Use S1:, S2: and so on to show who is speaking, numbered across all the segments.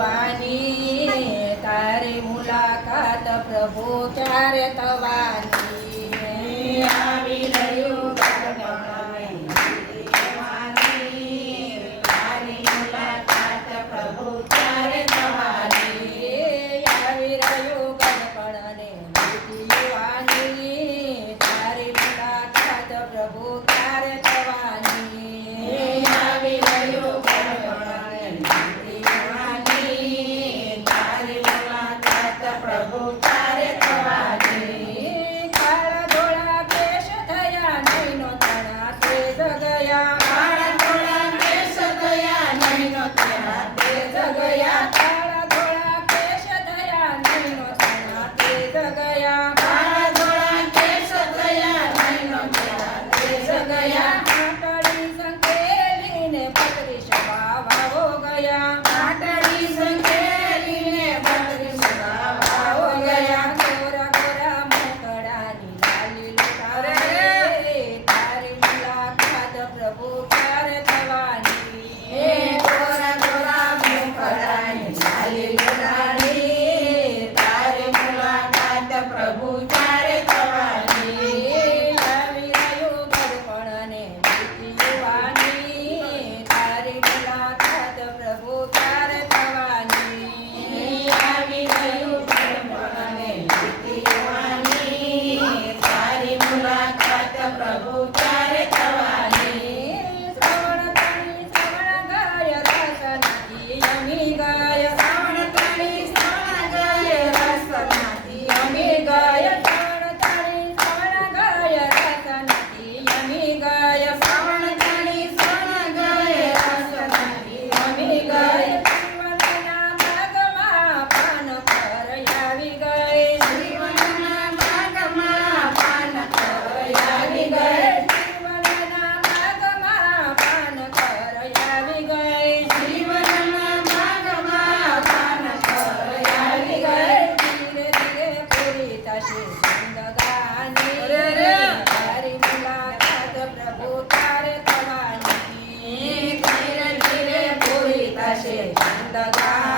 S1: થવાની તારી મુલાકાત પ્રભુ ક્યારે
S2: થવાની છે જિંદગા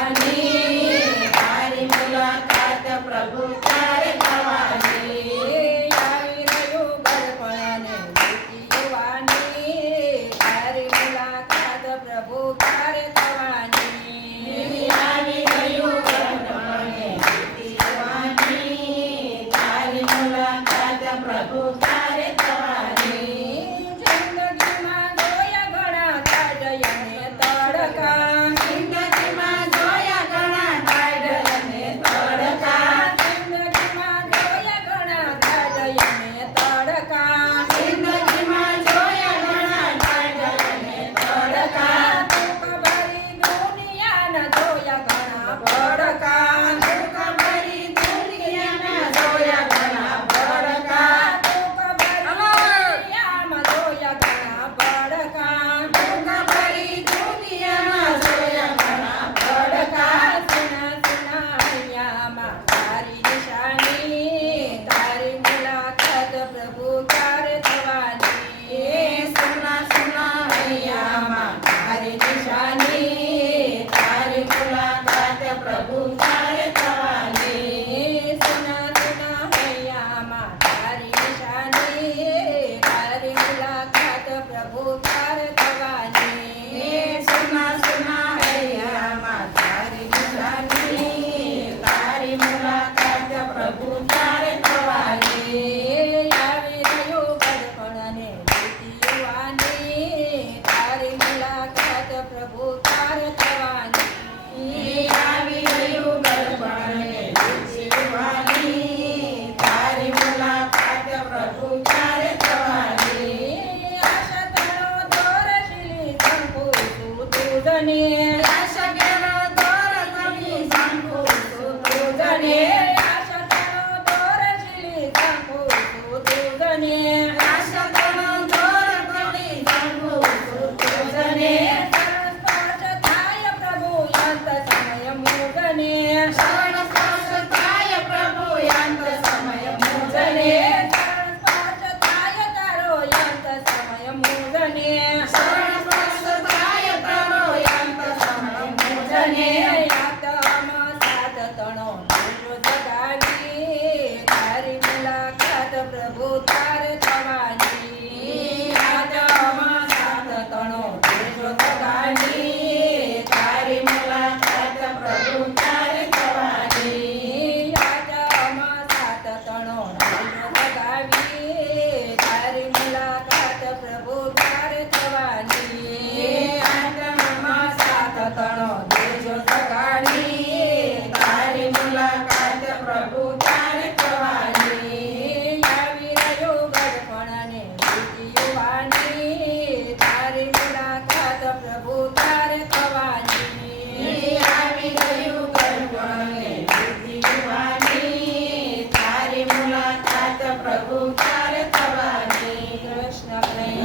S1: you.